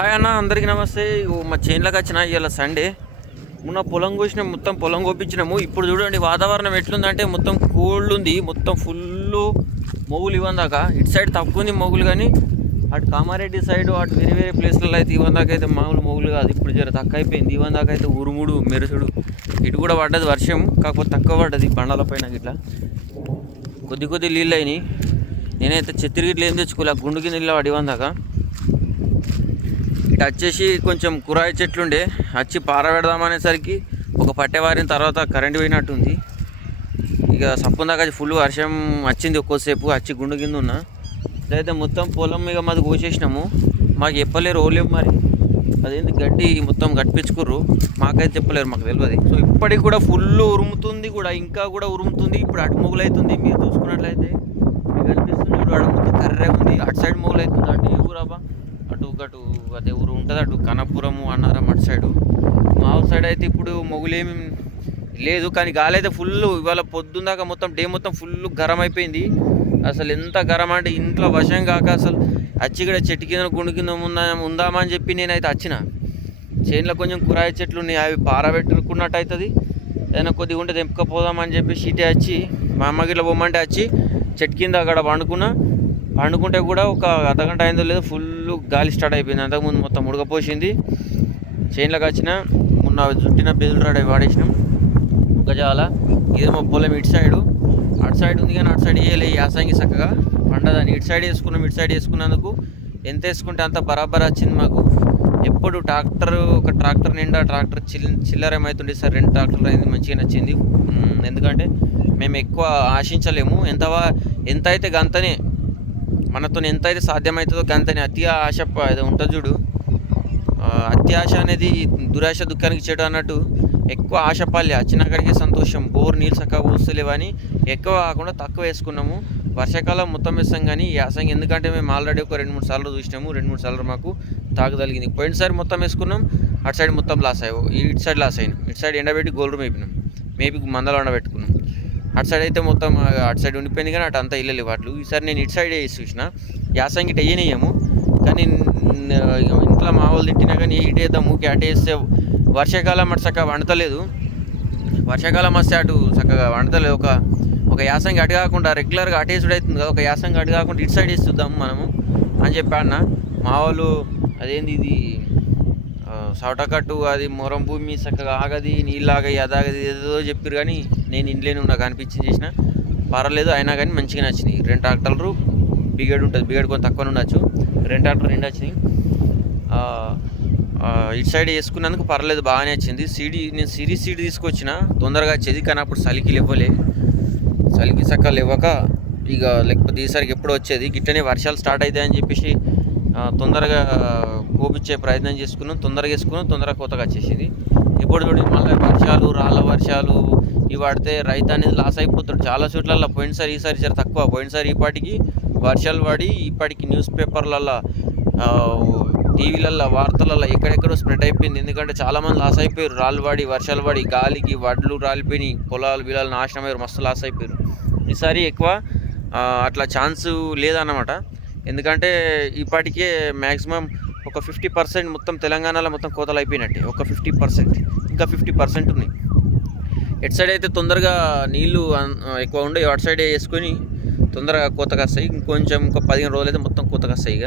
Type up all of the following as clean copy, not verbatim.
Hi అన్న, అందరికీ నమస్తే. మా చేన్లోకి వచ్చిన ఇవాళ సండే. మొన్న పొలం కోసినాం, మొత్తం పొలం కోపించినాము. ఇప్పుడు చూడండి వాతావరణం ఎట్లుందంటే మొత్తం కోల్డ్ ఉంది, మొత్తం ఫుల్ మొగులు ఇవ్వందాకా. ఇటు సైడ్ తక్కువ ఉంది మొగులు, కానీ అటు కామారెడ్డి సైడ్ అటు వేరే వేరే ప్లేస్లలో అయితే ఇవ్వందాకా అయితే మామూలు మొగులు కాదు. ఇప్పుడు జర తక్కువ అయిపోయింది. ఇవ్వందాకా అయితే ఉరుముడు మెరుసుడు. ఇటు కూడా పడ్డది వర్షం, కాకపోతే తక్కువ పడ్డది బండాల పైన గిట్లా. కొద్ది నీళ్ళు అయినాయి. నేనైతే చెత్తిరి గిట్ల ఏం తెచ్చుకోలే, గుండు కింద నీళ్ళు పడి ఇవ్వందాకా. ఇటు వచ్చేసి కొంచెం కురాయి చెట్లుండే, వచ్చి పారబెడదామనేసరికి ఒక పట్టె వారిన తర్వాత కరెంట్ పోయినట్టుంది. ఇక సప్పుందాకా ఫుల్ వర్షం వచ్చింది. ఒక్కోసేపు వచ్చి గుండు కింద ఉన్నా. ఇదైతే మొత్తం పొలం ఇక మాది కోసేసినాము. మాకు చెప్పలేరు ఓలేము, మరి అదేంటి గడ్డి మొత్తం గట్టిపించుకుర్రు. మాకైతే చెప్పలేరు, మాకు తెలియదు. సో ఇప్పటికి కూడా ఫుల్ ఉరుముతుంది కూడా, ఇంకా కూడా ఉరుముతుంది. ఇప్పుడు అటు మొగులు అవుతుంది. మీరు చూసుకున్నట్లయితే మీకు కనిపిస్తుంది చూడు, అటు మొత్తం కర్రే ఉంది. అటు సైడ్ మొగులు అవుతుంది. అటు ఏ ఊరాబా, అటు అదే ఊరు ఉంటుంది, అటు కనపురము అన్నారం అటు సైడు. మా సైడ్ అయితే ఇప్పుడు మొగులేమి లేదు, కానీ గాలి అయితే ఫుల్. ఇవాళ పొద్దున్నాక మొత్తం డే మొత్తం ఫుల్ గరం అయిపోయింది. అసలు ఎంత గరం అంటే ఇంట్లో వశం కాక అసలు వచ్చి ఇక్కడ చెట్టు కింద గుండు కింద ఉందామా అని చెప్పి నేనైతే వచ్చిన. చేనులో కొంచెం కురాయి చెట్లు ఉన్నాయి, అవి పారబెట్టుకున్నట్టు అవుతుంది. ఏదైనా కొద్దిగా ఉంటే తెంపుకపోదామని చెప్పి షీటే వచ్చి మా అమ్మగిట్ల పొమ్మంటే వచ్చి చెట్టు కింద అక్కడ పండుకుంటే కూడా ఒక అర్ధగంట అయిందో లేదో ఫుల్ గాలి స్టార్ట్ అయిపోయింది. అంతకుముందు మొత్తం ఉడకపోసింది. చేనులోకి వచ్చిన మొన్న చుట్టిన బెదులు రాడ వాడేసినాం గజాల. ఇదేమో పొలం ఇటు సైడు, అటు సైడ్ ఉంది కానీ అటు సైడ్ వేయలే. యాసంగి చక్కగా పండదని ఇటు సైడ్ వేసుకున్నాం. ఇటు సైడ్ వేసుకున్నందుకు ఎంత వేసుకుంటే అంత బరాబర్ వచ్చింది మాకు. ఎప్పుడు ఒక ట్రాక్టర్ నిండా ట్రాక్టర్ చిల్లర ఏమవుతుండే సార్, 2 ట్రాక్టర్లు అయింది. మంచిగా నచ్చింది. ఎందుకంటే మేము ఎక్కువ ఆశించలేము. ఎంత అయితే గంతనే, మనతో ఎంత అయితే సాధ్యమవుతుందో గంతనే. అతి ఆశ అది ఉంటుంది చూడు, అతి ఆశ అనేది దురాశ దుఃఖానికి చెడు అన్నట్టు. ఎక్కువ ఆశపల్లి వచ్చినక్కడికి సంతోషం. బోర్ నీళ్ళు చక్కగా పోస్తలేవని ఎక్కువ కాకుండా తక్కువ వేసుకున్నాము. వర్షాకాలం మొత్తం వేస్తాం, కానీ యాసంగి ఎందుకంటే మేము ఆల్రెడీ ఒక 2-3 సార్లు చూసినాము. 2-3 సార్లు మాకు తాగదలిగింది. పోయినసారి మొత్తం వేసుకున్నాం, అటు సైడ్ మొత్తం లాస్ అయ్యావు. ఇటు సైడ్ లాస్ అయినాం. ఇటు సైడ్ ఎండబెట్టి గోల్డ్ మేపినాం, మేపి మందలు ఎండబెట్టుకున్నాం. అటు సైడ్ అయితే మొత్తం అటు సైడ్ ఉండిపోయింది, కానీ అటు అంతా ఇల్లు వాటిలు. ఈసారి నేను ఇటు సైడ్ వేసి చూసిన. యాసంగి ఇటు వేయనేయము, కానీ ఇంట్లో మా వాళ్ళు తిట్టినా కానీ ఇటు వేద్దాము, అటు వేస్తే వర్షాకాలం అటు చక్కగా వండతలేదు. వర్షాకాలం వస్తే అటు చక్కగా వండతలేదు. ఒక యాసంగి అటు కాకుండా రెగ్యులర్గా అటు వేసుడు అవుతుంది కదా, ఒక యాసంగి అటు కాకుండా ఇటు సైడ్ వేసి చూద్దాము మనము అని చెప్పాన్న. మా వాళ్ళు అదేంది ఇది సౌటకట్టు, అది మొరం భూమి చక్కగా ఆగది, నీళ్ళు ఆగది, అదాగది ఏదో చెప్పారు, కానీ నేను ఇంట్లోనే నాకు అనిపించింది చేసిన. పర్వాలేదు, అయినా కానీ మంచిగా నచ్చినాయి. 2 ట్రాక్టర్లు బిగేడ్ ఉంటుంది, బిగేడ్ కొంచెం తక్కువ ఉండొచ్చు. 2 ట్రాక్టర్లు నిండా వచ్చినాయి. ఇటు సైడ్ వేసుకున్నందుకు పర్లేదు, బాగానే వచ్చింది. నేను సిరీస్ సీడ్ తీసుకొచ్చిన, తొందరగా వచ్చేది. కానీ అప్పుడు చలికి చక్కగా లేవక ఇక లేకపోతే ఈసారికి ఎప్పుడు వచ్చేది. గిట్టనే వర్షాలు స్టార్ట్ అవుతాయని చెప్పేసి తొందరగా కోపించే ప్రయత్నం చేసుకున్నాం. తొందరగా వేసుకున్నాం, తొందరగా కోతగా వచ్చేసింది. ఇప్పుడు చూడండి, మళ్ళీ వర్షాలు, రాళ్ళ వర్షాలు ఇవి పడితే రైతు అనేది లాస్ అయిపోతాడు. చాలా చోట్ల పోయినసారి ఈసారి చాలా తక్కువ. పోయినసారి ఈపాటికి వర్షాలు పడి ఈపాటికి న్యూస్ పేపర్లలో, టీవీలలో, వార్తలలో ఎక్కడెక్కడో స్ప్రెడ్ అయిపోయింది. ఎందుకంటే చాలామంది లాస్ అయిపోయారు. రాళ్ళు పడి, వర్షాలు పడి, గాలికి వడ్లు రాలిపోయినాయి, పొలాలు నాశనం అయ్యారు, మస్తు లాస్ అయిపోయారు. ఈసారి ఎక్కువ అట్లా ఛాన్స్ లేదన్నమాట. ఎందుకంటే ఇప్పటికే మ్యాక్సిమం ఒక 50% మొత్తం తెలంగాణలో మొత్తం కోతలు అయిపోయినట్టే. ఒక 50%, ఇంకా 50% ఉన్నాయి. ఎటు సైడ్ అయితే తొందరగా నీళ్ళు ఎక్కువ ఉండే అటు సైడ్ వేసుకొని తొందరగా కోతకు వస్తాయి. ఇంకో 15 రోజులు అయితే మొత్తం కోతకు వస్తాయి. ఇక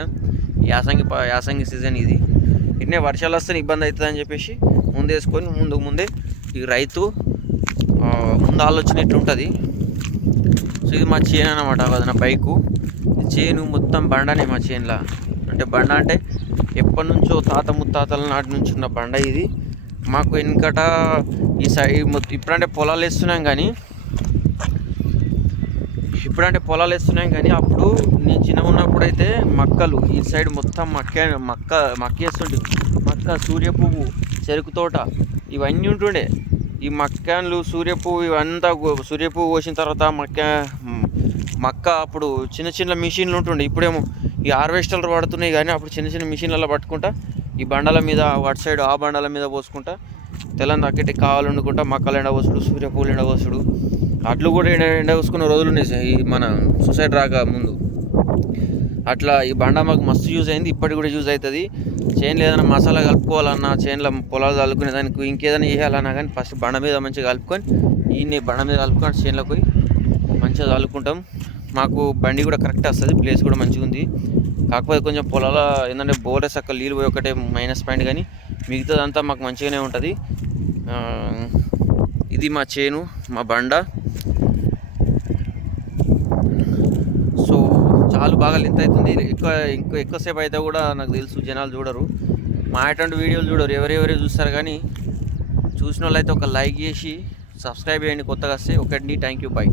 యాసంగి సీజన్ ఇది. ఇన్నే వర్షాలు వస్తే ఇబ్బంది అవుతుంది అని చెప్పేసి ముందేసుకొని ముందే ఈ రైతు ముందు ఆలోచన ఎట్లుంటుంది. సో ఇది మా చేను అన్నమాట. అది నా బైకు. చేను మొత్తం బండనే మా చేనులో. అంటే బండ అంటే ఎప్పటి నుంచో తాత ముత్తాతల నాటి నుంచి ఉన్న బండ ఇది. మాకు వెనకట ఈ సైడ్ ఇప్పుడంటే పొలాలు వేస్తున్నాం, కానీ అప్పుడు నేను చిన్నగా ఉన్నప్పుడు అయితే మక్కలు ఈ సైడ్ మొత్తం మక్కేస్తుండే. మక్క, సూర్య పువ్వు, చెరుకు తోట ఇవన్నీ ఉంటుండే. ఈ మక్కలు, సూర్య పువ్వు ఇవంతా, సూర్య పువ్వు కోసిన తర్వాత మక్క అప్పుడు చిన్న మిషన్లు ఉంటుండే. ఇప్పుడేమో ఈ హార్వెస్టర్లు పడుతున్నాయి, కానీ అప్పుడు చిన్న మిషన్లలో పట్టుకుంటా ఈ బండల మీద, అటు సైడ్ ఆ బండల మీద పోసుకుంటా తెల్లని తగ్గట్టి కావాలి వండుకుంటా మక్కలు ఎండవసుడు, సూర్య పువ్వులు ఎండవసుడు, అట్లు కూడా ఎండ పోసుకున్న రోజులు ఉన్నాయి ఈ మన సొసైటీ రాక ముందు. అట్లా ఈ బండ మాకు మస్తు యూజ్ అయింది, ఇప్పటికి కూడా యూజ్ అవుతుంది. చేనులో ఏదైనా మసాలా కలుపుకోవాలన్నా, చేనులో పొలాలు చల్లుకునే దానికి ఇంకేదైనా చేయాలన్నా కానీ ఫస్ట్ బండ మీద మంచిగా కలుపుకొని ఈ బండ మీద కలుపుకొని చేనులోకి పోయి మంచిగా చల్లుకుంటాం. మాకు బండి కూడా కరెక్ట్ వస్తుంది, ప్లేస్ కూడా మంచిగా ఉంది. కాకపోతే కొంచెం పొలాల ఏంటంటే బోర్లెస్ అక్కడ నీళ్ళు పోయి ఒకటే మైనస్ పాయింట్, కానీ మిగతాదంతా మాకు మంచిగానే ఉంటుంది. ఇది మా చేను, మా బండ. సో చాలా బాగా లెంత్ అవుతుంది. ఎక్కువసేపు అయితే కూడా నాకు తెలుసు జనాలు చూడరు, మా అటువంటి వీడియోలు చూడరు, ఎవరెవరే చూస్తారు. కానీ చూసిన వాళ్ళు అయితే ఒక లైక్ చేసి సబ్స్క్రైబ్ చేయండి కొత్తగా వస్తే. ఒకటి థ్యాంక్ యూ, బాయ్.